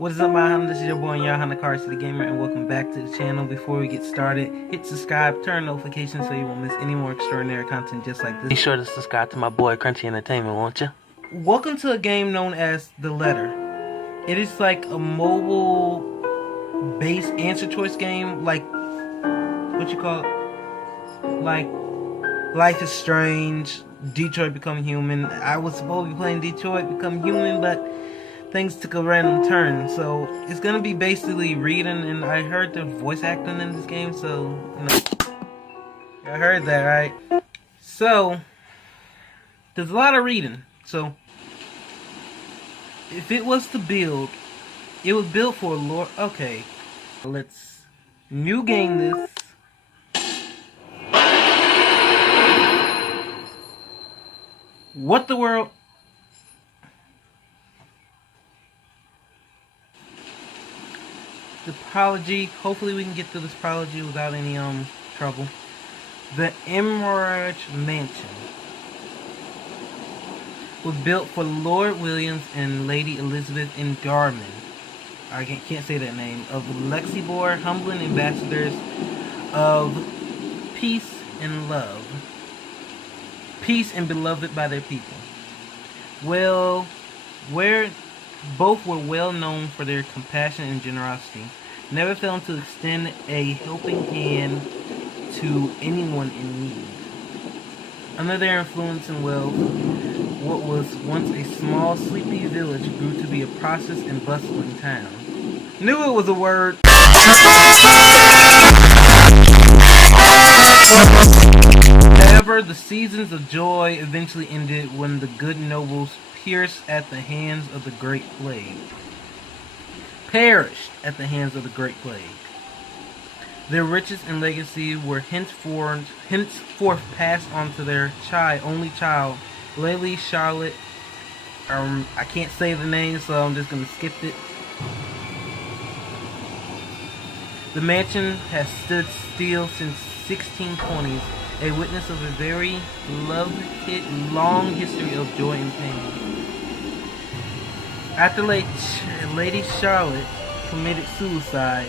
What is up, my Ohana? This is your boy Ohana Car City Gamer, and welcome back to the channel. Before we get started, hit subscribe, turn notifications so you won't miss any more extraordinary content just like this. Be sure to subscribe to my boy Crunchy Entertainment, won't you? Welcome to a game known as The Letter. It is like a mobile-based answer choice game, like what you call it? Like Life is Strange, Detroit Become Human. I was supposed to be playing Detroit Become Human, but things took a random turn, so it's gonna be basically reading, and I heard the voice acting in this game, so, you know, I heard that, right? So, there's a lot of reading, so, if it was to build, it was built for Lord, okay, let's new game this. What the world? The prology, hopefully we can get through this prology without any trouble. The Emerald Mansion was built for Lord Williams and Lady Elizabeth Darman. I can't say that name. Of Lexibor, humbling ambassadors of peace and love. Peace and beloved by their people. Well, both were well known for their compassion and generosity, never failing to extend a helping hand to anyone in need. Under their influence and wealth, what was once a small, sleepy village grew to be a prosperous and bustling town. Knew it was a word. However, the seasons of joy eventually ended when the good nobles perished at the hands of the Great Plague. Their riches and legacy were henceforth passed on to their only child, Lady Charlotte. I can't say the name, so I'm just going to skip it. The mansion has stood still since 1620s, a witness of a very long history of joy and pain. After Lady Charlotte committed suicide,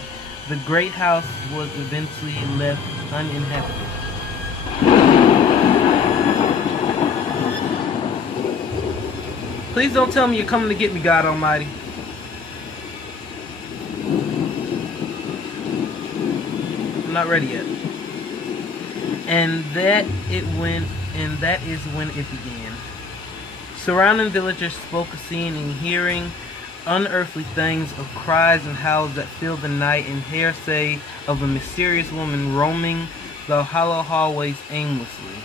the great house was eventually left uninhabited. Please don't tell me you're coming to get me, God Almighty. I'm not ready yet. And that is when it began. Surrounding villagers spoke of seeing and hearing unearthly things, of cries and howls that filled the night, and hearsay of a mysterious woman roaming the hollow hallways aimlessly.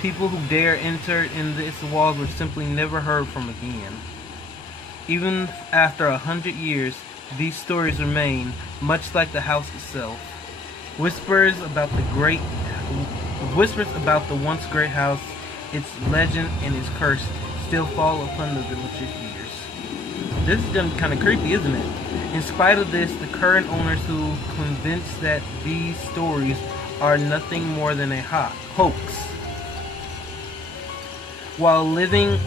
People who dare enter in this walls were simply never heard from again. Even after 100 years, these stories remain, much like the house itself. Whispers about the once great house, its legend and its curse still fall upon the villagers' ears. This is gonna be kind of creepy, isn't it? In spite of this, the current owners who convinced that these stories are nothing more than a hoax, while living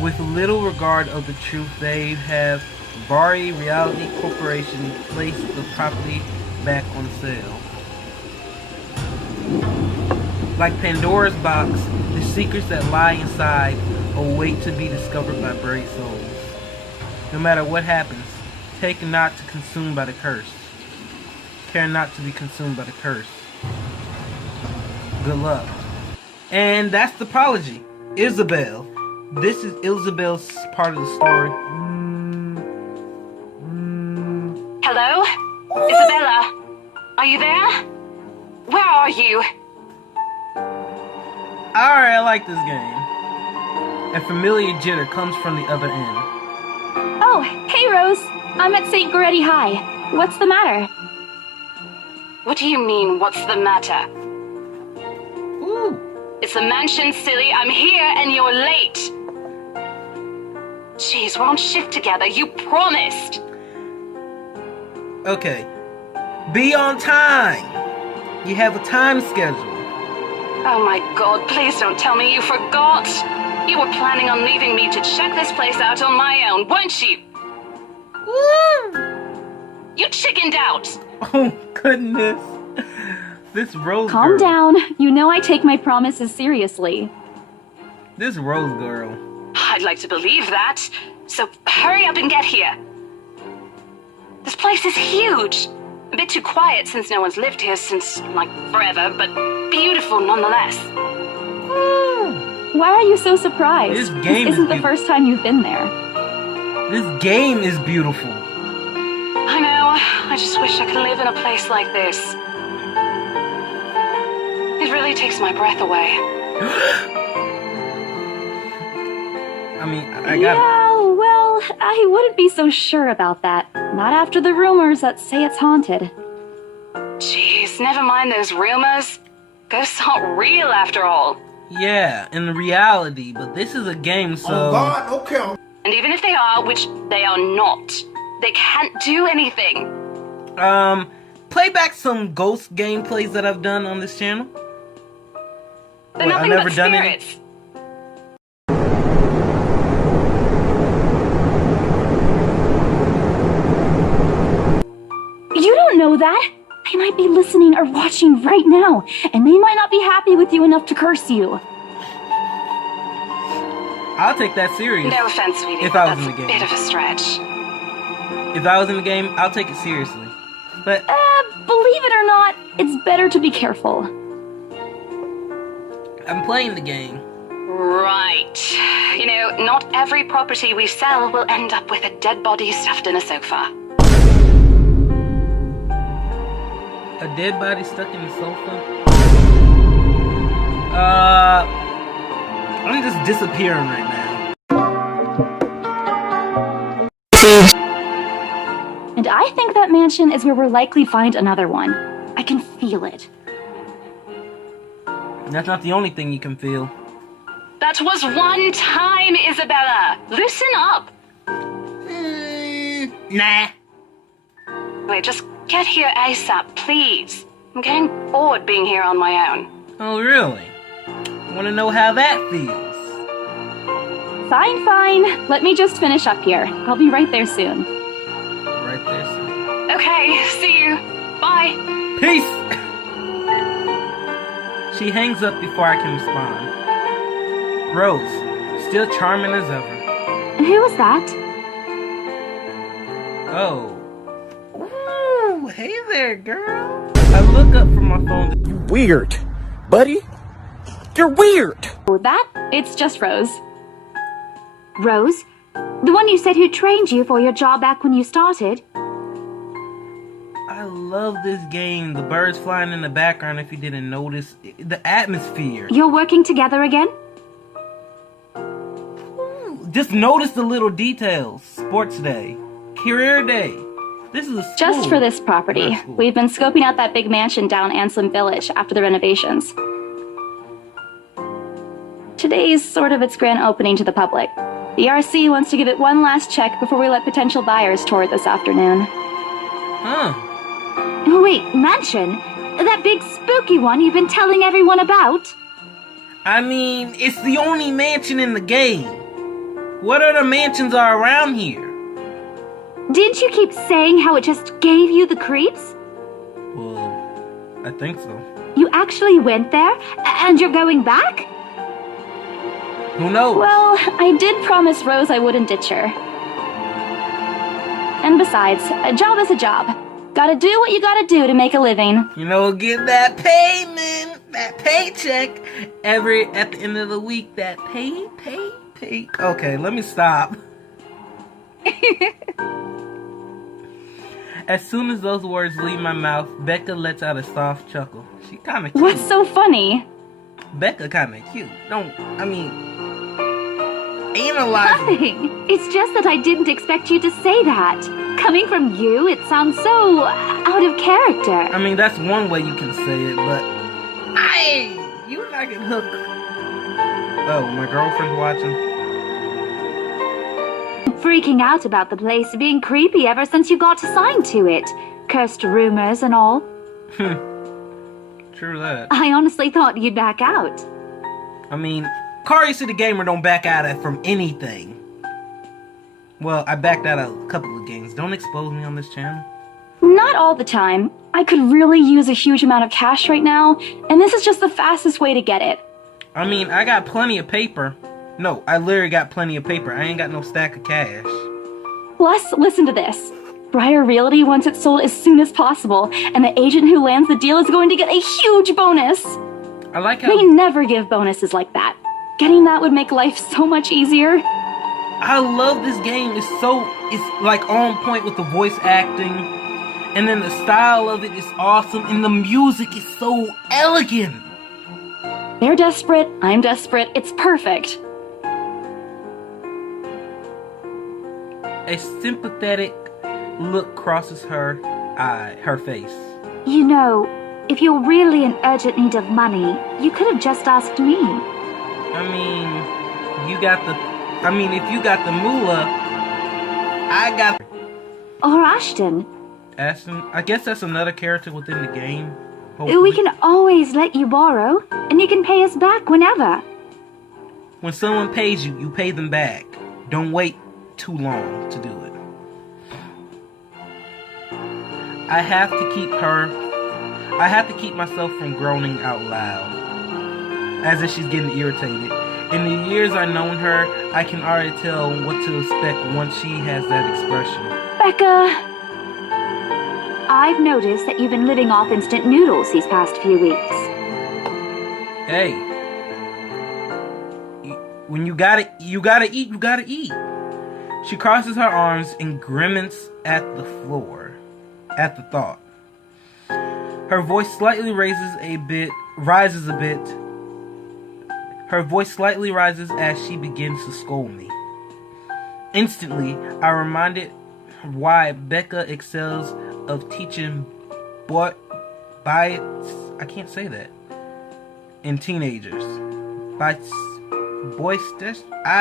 with little regard of the truth, they have Bari Reality Corporation placed the property back on sale. Like Pandora's box, the secrets that lie inside await to be discovered by brave souls. No matter what happens, take not to consume by the curse. Care not to be consumed by the curse. Good luck. And that's the prology. Isabel. This is Isabel's part of the story. Hello? Isabella? Are you there? Where are you? Alright, I like this game. A familiar jitter comes from the other end. Oh, hey Rose. I'm at St. Goretti High. What's the matter? What do you mean, what's the matter? Ooh. It's the mansion, silly. I'm here and you're late. Jeez, we're on shift together. You promised. Okay. Be on time. You have a time schedule. Oh my God, please don't tell me you forgot. You were planning on leaving me to check this place out on my own, weren't you? You chickened out. Oh, goodness. This Rose Calm girl. down. You know I take my promises seriously. This Rose girl. I'd like to believe that. So hurry up and get here. This place is huge. A bit too quiet since no one's lived here since, like, forever, but beautiful nonetheless. Why are you so surprised? This game isn't the is first time you've been there. This game is beautiful. I know. I just wish I could live in a place like this. It really takes my breath away. I mean, I got. Yeah, well, I wouldn't be so sure about that. Not after the rumors that say it's haunted. Jeez, never mind those rumors. Ghosts aren't real after all. Yeah, in reality, but this is a game, so. Oh God, okay. And even if they are, which they are not, they can't do anything. Play back some ghost gameplays that I've done on this channel. They're Wait, I've nothing never but done any? spirits. You don't know that. They might be listening or watching right now, and they might not be happy with you enough to curse you. I'll take that serious. No offense, sweetie, If but I was that's in the a game. bit of a stretch. If I was in the game, I'll take it seriously. But Believe it or not, it's better to be careful. I'm playing the game. Right. You know, not every property we sell will end up with a dead body stuffed in a sofa. A dead body stuck in the sofa? I'm just disappearing right now. And I think that mansion is where we'll likely find another one. I can feel it. That's not the only thing you can feel. That was one time, Isabella. Loosen up. Nah. Wait, just get here ASAP, please. I'm getting bored being here on my own. Oh, really? Want to know how that feels? Fine, fine. Let me just finish up here. I'll be right there soon. Right there, son. Okay, see you. Bye. Peace! She hangs up before I can respond. Rose, still charming as ever. Who was that? Oh. Ooh, hey there, girl. I look up from my phone. Weird, buddy. You're weird. Oh, that? It's just Rose. Rose? The one you said who trained you for your job back when you started? I love this game. The birds flying in the background, if you didn't notice. The atmosphere. You're working together again? Just notice the little details. Sports day. Career day. This is a school. Just for this property. Not a school. We've been scoping out that big mansion down Anselm Village after the renovations. Today's sort of its grand opening to the public. The RC wants to give it one last check before we let potential buyers tour it this afternoon. Huh. Oh, wait, mansion? That big spooky one you've been telling everyone about? I mean, it's the only mansion in the game. What other mansions are around here? Didn't you keep saying how it just gave you the creeps? Well, I think so. You actually went there? And you're going back? Who knows? Well, I did promise Rose I wouldn't ditch her. And besides, a job is a job. Gotta do what you gotta do to make a living. You know, get that payment, that paycheck at the end of the week. That pay. Okay, let me stop. As soon as those words leave my mouth, Becca lets out a soft chuckle. She kinda cute. What's so funny? Becca kinda cute. Analyze. Nothing. It's just that I didn't expect you to say that. Coming from you, it sounds so out of character. I mean, that's one way you can say it, but you like it hook. Oh, my girlfriend's watching. Freaking out about the place being creepy ever since you got assigned to it. Cursed rumors and all. True that. I honestly thought you'd back out. I mean, Kari City Gamer don't back out from anything. Well, I backed out a couple of games. Don't expose me on this channel. Not all the time. I could really use a huge amount of cash right now, and this is just the fastest way to get it. I mean, I got plenty of paper. No, I literally got plenty of paper. I ain't got no stack of cash. Plus, listen to this. Briar Realty wants it sold as soon as possible, and the agent who lands the deal is going to get a huge bonus. I like how... They never give bonuses like that. Getting that would make life so much easier. I love this game. It's like on point with the voice acting. And then the style of it is awesome. And the music is so elegant. They're desperate. I'm desperate. It's perfect. A sympathetic look crosses her face. You know, if you're really in urgent need of money, you could have just asked me. If you got the moolah, I got... Or Ashton. Ashton, I guess that's another character within the game. Hopefully. We can always let you borrow, and you can pay us back whenever. When someone pays you, you pay them back. Don't wait too long to do it. I have to keep myself from groaning out loud, as if she's getting irritated. In the years I've known her, I can already tell what to expect once she has that expression. Becca! I've noticed that you've been living off instant noodles these past few weeks. Hey. When you gotta eat. She crosses her arms and grimaces at the floor, at the thought. Her voice slightly rises a bit. Her voice slightly rises as she begins to scold me. Instantly, I reminded why Becca excels of teaching I can't say that. In teenagers. I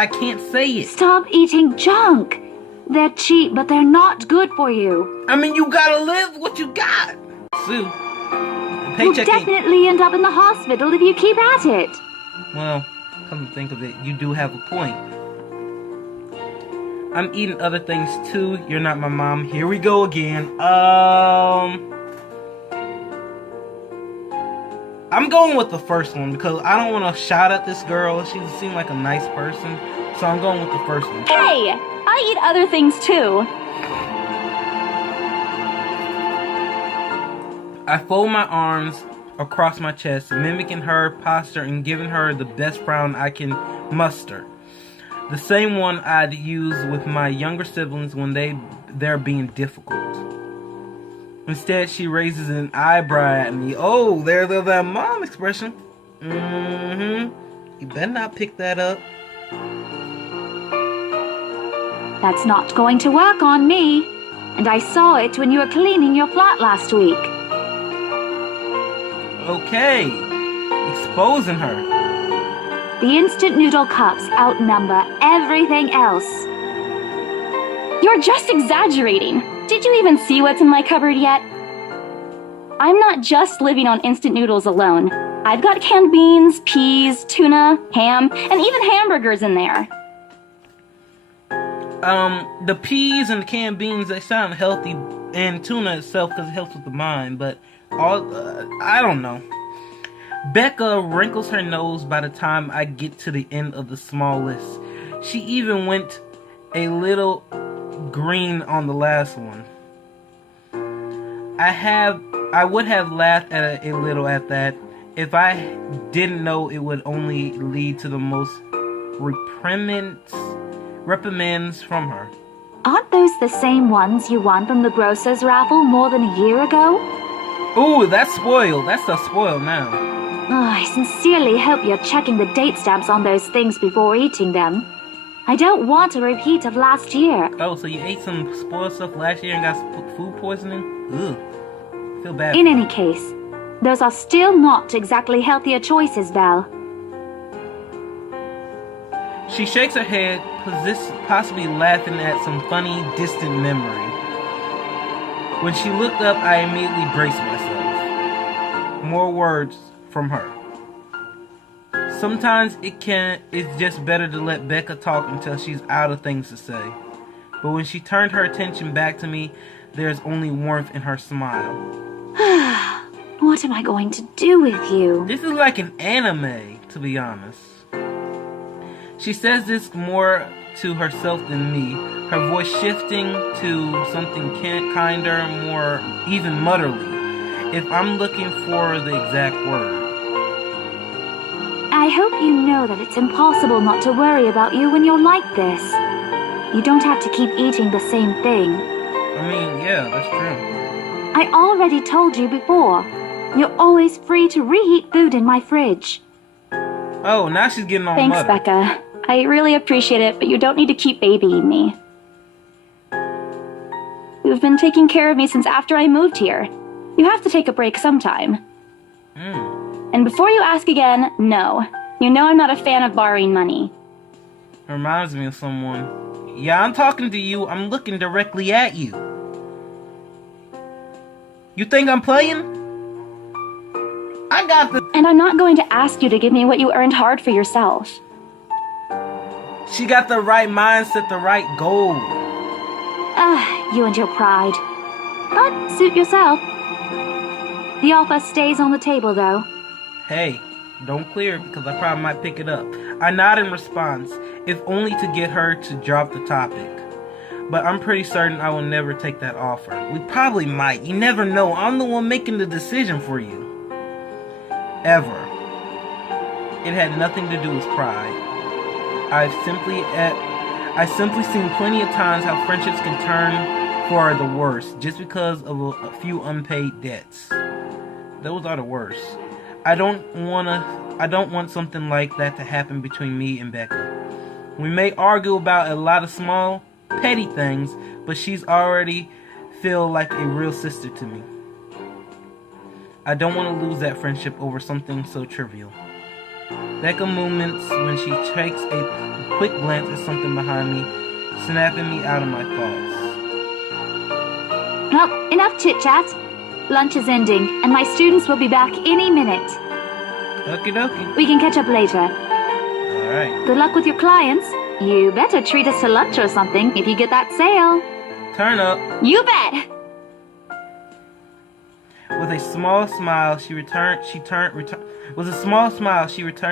can't say it. Stop eating junk. They're cheap, but they're not good for you. I mean, you gotta live what you got. Sue, the You'll paycheck definitely end up in the hospital if you keep at it. Well, come to think of it, you do have a point. I'm eating other things too. You're not my mom. Here we go again. I'm going with the first one because I don't want to shout at this girl. She seems like a nice person. So I'm going with the first one. Hey! I eat other things too. I fold my arms across my chest, mimicking her posture and giving her the best frown I can muster. The same one I'd use with my younger siblings when they're being difficult. Instead, she raises an eyebrow at me. Oh, there's that mom expression. You better not pick that up. That's not going to work on me. And I saw it when you were cleaning your flat last week. Okay. Exposing her. The instant noodle cups outnumber everything else. You're just exaggerating. Did you even see what's in my cupboard yet? I'm not just living on instant noodles alone. I've got canned beans, peas, tuna, ham, and even hamburgers in there. The peas and the canned beans, they sound healthy, and tuna itself because it helps with the mind, but I don't know. Becca wrinkles her nose by the time I get to the end of the small list. She even went a little green on the last one. I would have laughed at a little at that if I didn't know it would only lead to the most reprimands from her. Aren't those the same ones you won from the grocer's raffle more than a year ago? Ooh, that's spoiled. That's so spoiled now. Oh, I sincerely hope you're checking the date stamps on those things before eating them. I don't want a repeat of last year. Oh, so you ate some spoiled stuff last year and got food poisoning? Ugh. Feel bad. In any case, those are still not exactly healthier choices, Val. She shakes her head, possibly laughing at some funny, distant memory. When she looked up, I immediately braced myself. More words from her. Sometimes it's just better to let Becca talk until she's out of things to say. but when she turned her attention back to me, there's only warmth in her smile. What am I going to do with you? This is like an anime, to be honest. She says this more to herself than me, her voice shifting to something kinder, more even mutterly, if I'm looking for the exact word. I hope you know that it's impossible not to worry about you when you're like this. You don't have to keep eating the same thing. I mean, yeah, that's true. I already told you before. You're always free to reheat food in my fridge. Oh, now she's getting all Thanks, muttered. Becca. I really appreciate it, but you don't need to keep babying me. You've been taking care of me since after I moved here. You have to take a break sometime. And before you ask again, no. You know I'm not a fan of borrowing money. Reminds me of someone. Yeah, I'm talking to you. I'm looking directly at you. You think I'm playing? I got the... And I'm not going to ask you to give me what you earned hard for yourself. She got the right mindset, the right goal. You and your pride. But suit yourself. The offer stays on the table, though. Hey, don't clear because I probably might pick it up. I nod in response, if only to get her to drop the topic. But I'm pretty certain I will never take that offer. We probably might. You never know. I'm the one making the decision for you. Ever. It had nothing to do with pride. I've simply seen plenty of times how friendships can turn for the worse just because of a few unpaid debts. Those are the worst. I don't want something like that to happen between me and Becca. We may argue about a lot of small, petty things, but she's already feel like a real sister to me. I don't want to lose that friendship over something so trivial. Becca moments when she takes a quick glance at something behind me, snapping me out of my thoughts. Well, enough chit-chat. Lunch is ending, and my students will be back any minute. Okie dokie. We can catch up later. Alright. Good luck with your clients. You better treat us to lunch or something if you get that sale. Turn up. You bet! With a small smile, she returned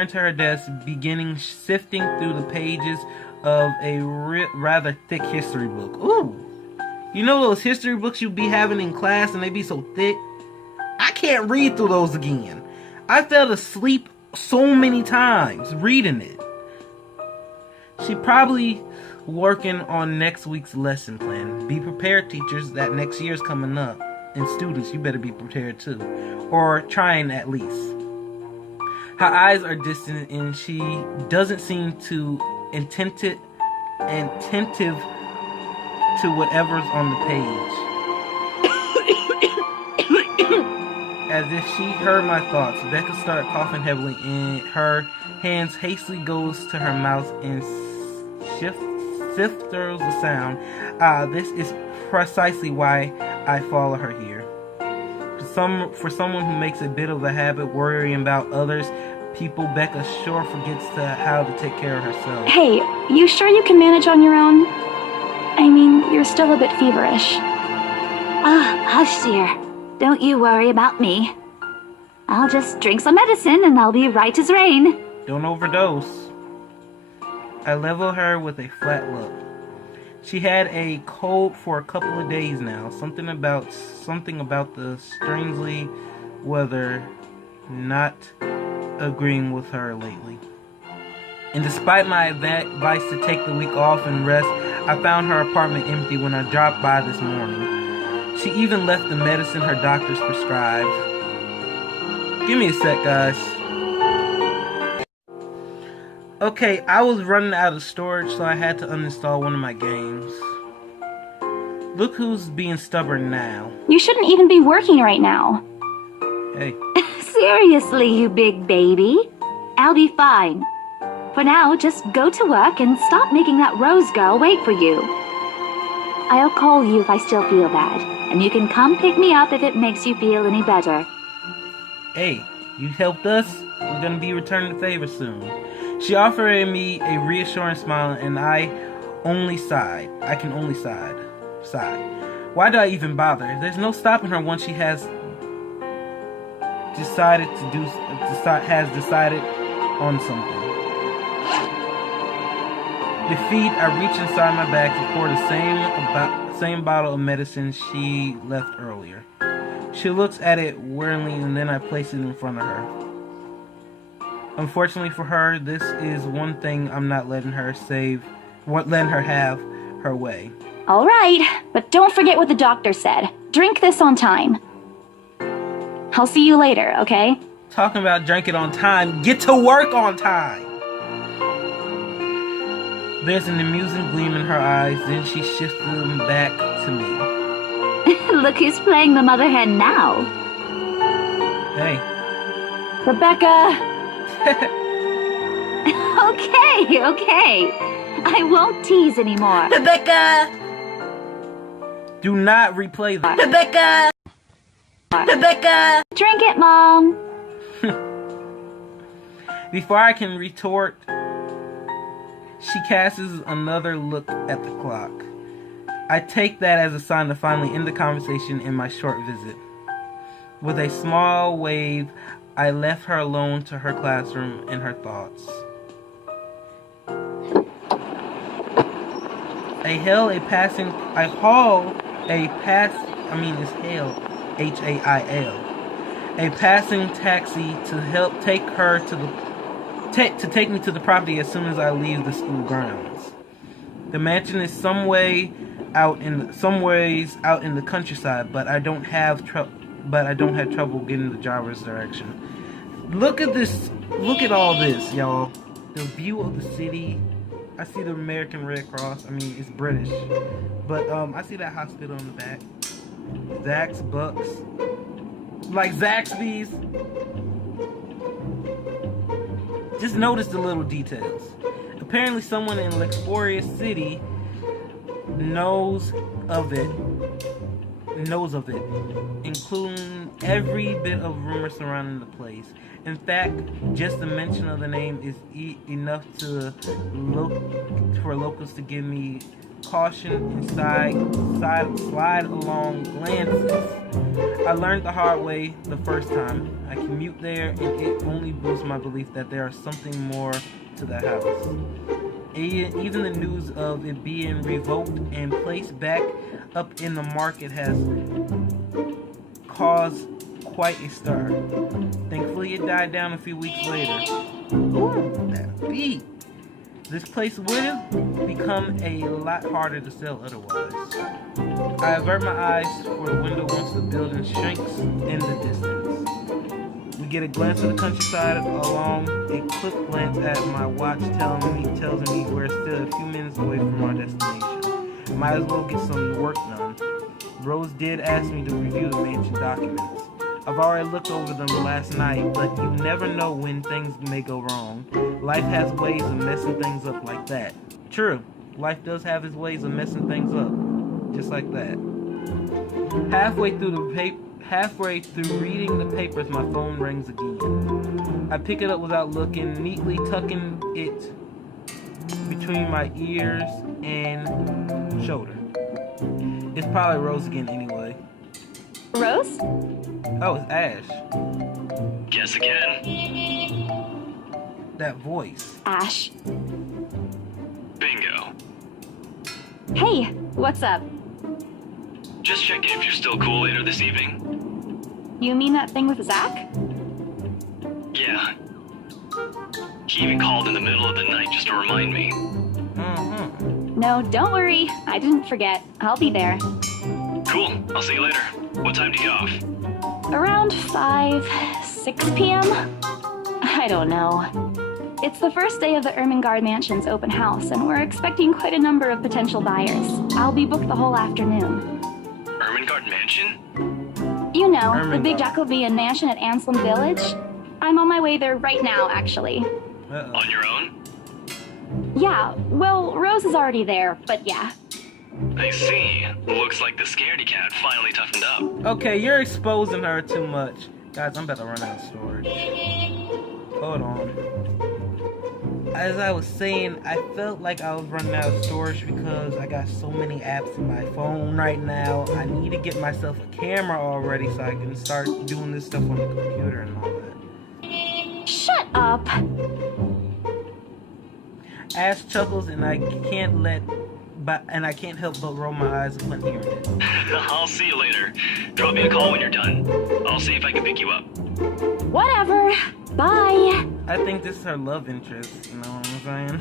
to her desk, beginning sifting through the pages of a rather thick history book. Ooh! You know those history books you be having in class and they be so thick? I can't read through those again. I fell asleep so many times reading it. She probably working on next week's lesson plan. Be prepared, teachers, that next year's coming up. And students, you better be prepared too. Or trying at least. Her eyes are distant and she doesn't seem too attentive to whatever's on the page. As if she heard my thoughts, Becca started coughing heavily and her hands hastily goes to her mouth and sift through the sound. This is precisely why I follow her here. For someone who makes a bit of a habit worrying about others, people, Becca sure forgets how to take care of herself. Hey, you sure you can manage on your own? I mean, you're still a bit feverish. Hush, dear. Don't you worry about me. I'll just drink some medicine and I'll be right as rain. Don't overdose. I level her with a flat look. She had a cold for a couple of days now. Something about the strangely weather not agreeing with her lately. And despite my advice to take the week off and rest, I found her apartment empty when I dropped by this morning. She even left the medicine her doctors prescribed. Give me a sec, guys. Okay, I was running out of storage, so I had to uninstall one of my games. Look who's being stubborn now. You shouldn't even be working right now. Hey. Seriously, you big baby. I'll be fine. For now, just go to work and stop making that Rose girl wait for you. I'll call you if I still feel bad, and you can come pick me up if it makes you feel any better. Hey, you helped us. We're gonna be returning the favor soon. She offered me a reassuring smile, and I only sighed. I can only sigh. Why do I even bother? There's no stopping her once she has decided on something. Defeat, I reach inside my bag to pour the same bottle of medicine she left earlier. She looks at it wearily, and then I place it in front of her. Unfortunately for her, this is one thing I'm not letting her have her way. All right, but don't forget what the doctor said. Drink this on time. I'll see you later, okay? Talking about drink it on time, get to work on time! There's an amusing gleam in her eyes, then she shifts them back to me. Look who's playing the mother hen now. Hey. Rebecca! Okay. I won't tease anymore. Rebecca! Do not replay that. Rebecca! Rebecca! Drink it, Mom. Before I can retort, she casts another look at the clock. I take that as a sign to finally end the conversation in my short visit. With a small wave, I left her alone to her classroom and her thoughts. Hail, H-A-I-L. A passing taxi to help take her to take me to the property as soon as I leave the school grounds. The mansion is some ways out in the countryside, but I don't have trouble getting the driver's direction. Look at this! Look at all this, y'all. The view of the city. I see the American Red Cross. I mean, it's British, but I see that hospital in the back. Zaxby's Bucks, like Zaxby's. Just notice the little details. Apparently someone in Lexboria City knows of it, including every bit of rumor surrounding the place. In fact, just the mention of the name is enough for locals to give me caution and slide along glances. I learned the hard way the first time. I commute there, and it only boosts my belief that there is something more to the house. Even the news of it being revoked and placed back up in the market has caused quite a stir. Thankfully, it died down a few weeks later. Ooh, that beat! This place would have become a lot harder to sell otherwise. I avert my eyes for the window once the building shrinks in the distance. We get a glance of the countryside along a quick glance at my watch tells me we're still a few minutes away from our destination. Might as well get some work done. Rose did ask me to review the mansion documents. I've already looked over them last night, but you never know when things may go wrong. Life has ways of messing things up like that. True, life does have its ways of messing things up. Just like that. Halfway through reading the papers, my phone rings again. I pick it up without looking, neatly tucking it between my ears and shoulder. It's probably Rose again anyway. Rose? Oh, it's Ash. Guess again. That voice. Ash. Bingo. Hey, what's up? Just checking if you're still cool later this evening. You mean that thing with Zach? Yeah. He even called in the middle of the night just to remind me. No, don't worry. I didn't forget. I'll be there. Cool. I'll see you later. What time do you get off? Around 6 p.m.? I don't know. It's the first day of the Ermengarde Mansion's open house, and we're expecting quite a number of potential buyers. I'll be booked the whole afternoon. Ermengarde Mansion? You know, the Ermengarde. big Jacobean mansion at Anselm Village. I'm on my way there right now, actually. On your own? Yeah, well, Rose is already there, but yeah. I see. Looks like the scaredy cat finally toughened up. Okay, you're exposing her too much. Guys, I'm about to run out of storage. Hold on. as I was saying, I felt like I was running out of storage because I got so many apps in my phone right now. I need to get myself a camera already so I can start doing this stuff on the computer and all that. Shut up! Ash chuckles and I can't help but roll my eyes upon hearing it. I'll see you later. Drop me a call when you're done. I'll see if I can pick you up. Whatever. Bye. I think this is her love interest, you know what I'm saying?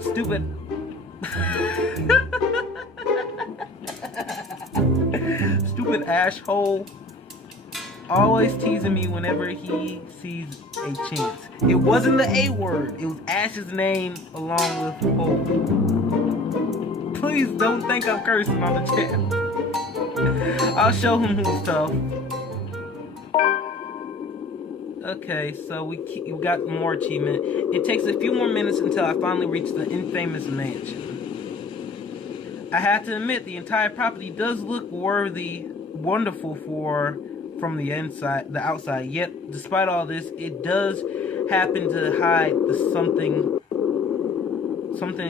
Stupid. Stupid Ash hole. Always teasing me whenever he sees a chance. It wasn't the A word. It was Ash's name along with hole. Please don't think I'm cursing on the chat. I'll show him who's tough. Okay, so we got more achievement. It takes a few more minutes until I finally reach the infamous mansion. I have to admit, the entire property does look wonderful from the outside. Yet, despite all this, it does happen to hide something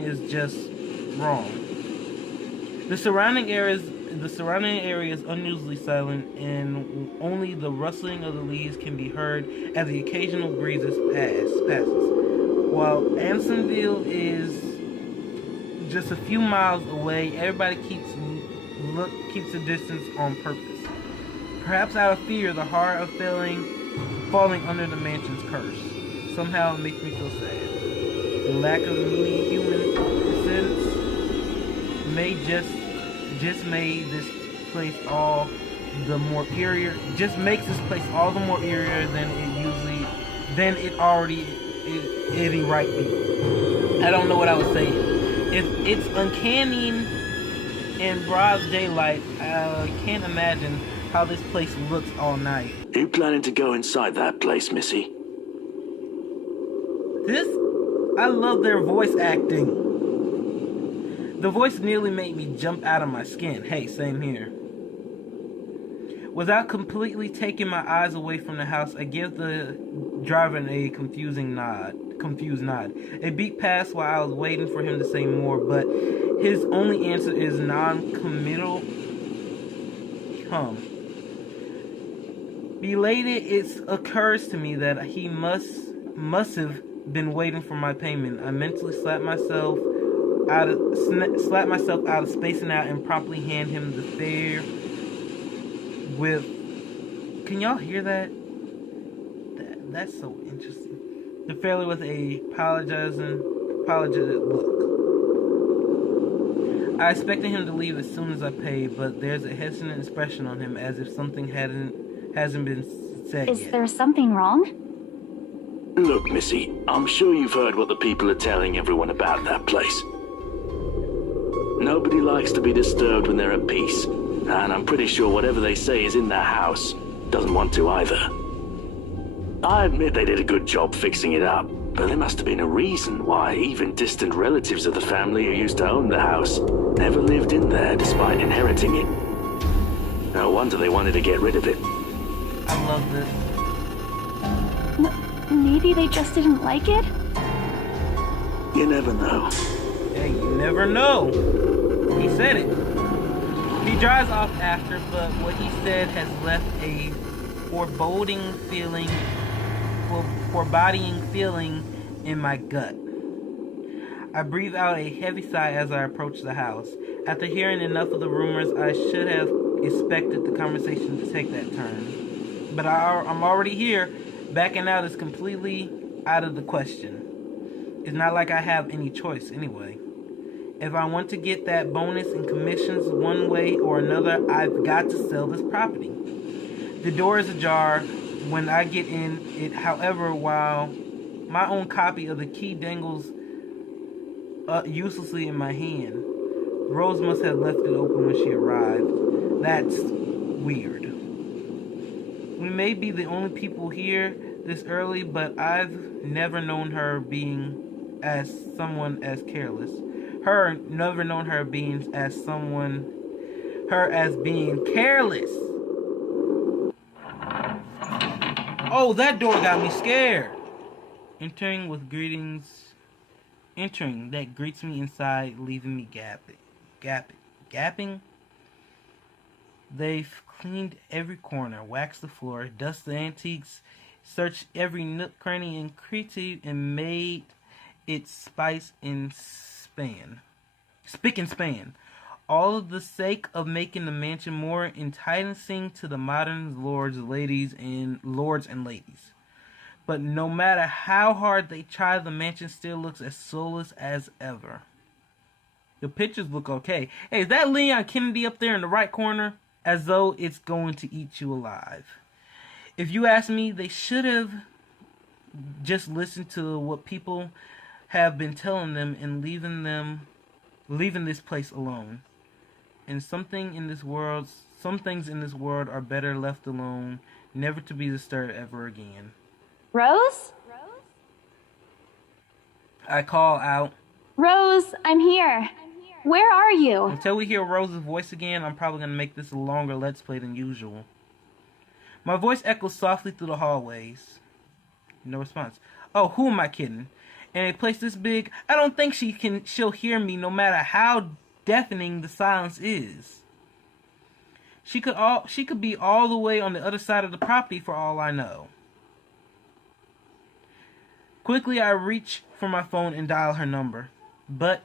is just wrong. The surrounding area is unusually silent, and only the rustling of the leaves can be heard as the occasional breezes passes. While Ansonville is just a few miles away, everybody keeps a distance on purpose. Perhaps out of fear, the horror of falling under the mansion's curse. Somehow it makes me feel sad. The lack of meaning human presence makes this place all the more eerie than it already right be. I don't know what I was saying. If it's uncanny in broad daylight, I can't imagine how this place looks all night. You planning to go inside that place, Missy? I love their voice acting. The voice nearly made me jump out of my skin. Hey, same here. Without completely taking my eyes away from the house, I give the driver a confused nod. A beat passed while I was waiting for him to say more, but his only answer is non-committal. Belated, it occurs to me that he must have been waiting for my payment. I mentally slap myself out of spacing out and promptly hand him the fare with. Can y'all hear that? That's so interesting. The fare with a apologetic look. I expected him to leave as soon as I paid, but there's a hesitant expression on him as if something hasn't been said yet. Is there something wrong? Look, Missy, I'm sure you've heard what the people are telling everyone about that place. Nobody likes to be disturbed when they're at peace, and I'm pretty sure whatever they say is in their house doesn't want to either. I admit they did a good job fixing it up, but there must have been a reason why even distant relatives of the family who used to own the house never lived in there despite inheriting it. No wonder they wanted to get rid of it. I love this. Maybe they just didn't like it? You never know. Hey, you never know. He said it. He drives off after, but what he said has left a foreboding feeling in my gut. I breathe out a heavy sigh as I approach the house. After hearing enough of the rumors, I should have expected the conversation to take that turn. But I'm already here. Backing out is completely out of the question. It's not like I have any choice anyway. If I want to get that bonus in commissions one way or another, I've got to sell this property. The door is ajar when I get in it, however, while my own copy of the key dangles uselessly in my hand. Rose must have left it open when she arrived. That's weird. We may be the only people here this early, but I've never known her being as someone as careless. Never known her being as being careless. Oh, that door got me scared. Entering with greetings. Entering that greets me inside, leaving me gapping. They've cleaned every corner, waxed the floor, dusted the antiques, searched every nook, cranny, and creative, and made it spice and spick and span. All of the sake of making the mansion more enticing to the modern lords and ladies. But no matter how hard they try, the mansion still looks as soulless as ever. The pictures look okay. Hey, is that Leon Kennedy up there in the right corner? As though it's going to eat you alive. If you ask me, they should have just listened to what people have been telling them and leaving this place alone. And some things in this world are better left alone, never to be disturbed ever again. Rose? I call out. Rose, I'm here. Where are you? Until we hear Rose's voice again, I'm probably going to make this a longer Let's Play than usual. My voice echoes softly through the hallways. No response. Oh, who am I kidding? In a place this big, I don't think she'll hear me no matter how deafening the silence is. She could be all the way on the other side of the property for all I know. Quickly, I reach for my phone and dial her number. But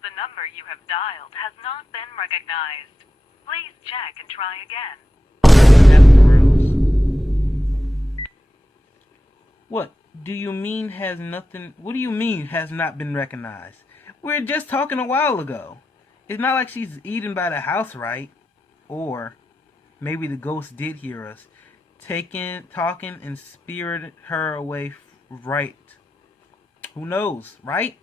the number you have dialed has not been recognized. Please check and try again. What do you mean has not been recognized? We were just talking a while ago. It's not like she's eaten by the house, right? Or maybe the ghost did hear us, talking and spirited her away, right? Who knows, right?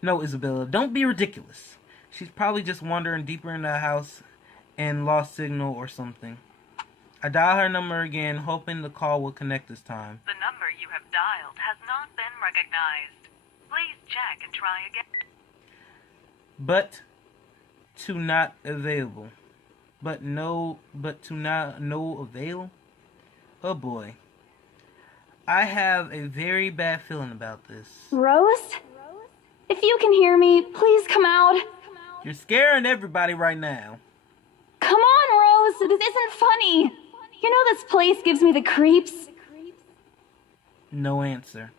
No, Isabella, don't be ridiculous. She's probably just wandering deeper into the house and lost signal or something. I dial her number again, hoping the call will connect this time. The number you have dialed has not been recognized. Please check and try again. But to not available. But to not avail? Oh boy. I have a very bad feeling about this. Rose? If you can hear me, please come out. You're scaring everybody right now. Come on, Rose. This isn't funny. You know this place gives me the creeps. No answer.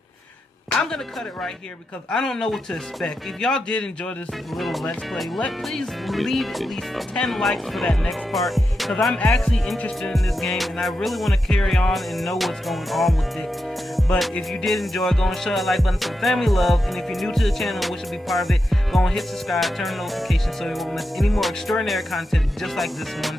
I'm gonna cut it right here because I don't know what to expect. If y'all did enjoy this little Let's Play, please leave at least 10 likes for that next part, because I'm actually interested in this game and I really want to carry on and know what's going on with it. But if you did enjoy, go and show that like button, some family love, and if you're new to the channel and wish to be part of it, go and hit subscribe, turn notifications so you won't miss any more extraordinary content just like this one.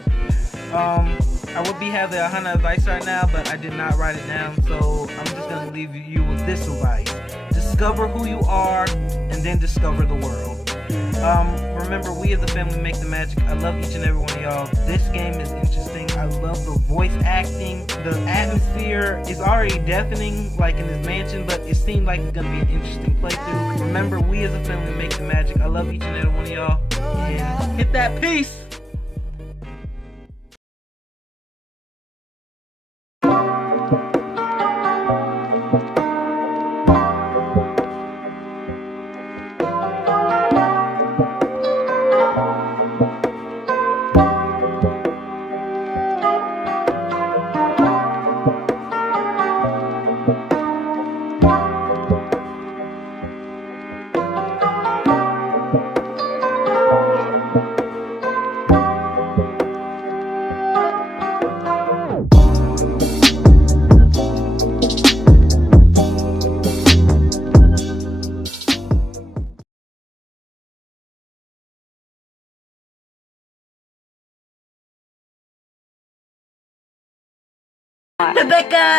I would be having a ohana advice right now, but I did not write it down, so I'm just going to leave you with this advice. Discover who you are, and then discover the world. Remember, we as a family make the magic. I love each and every one of y'all. This game is interesting. I love the voice acting. The atmosphere is already deafening, like in this mansion, but it seemed like it's going to be an interesting playthrough. Remember, we as a family make the magic. I love each and every one of y'all. And hit that peace! Rebecca!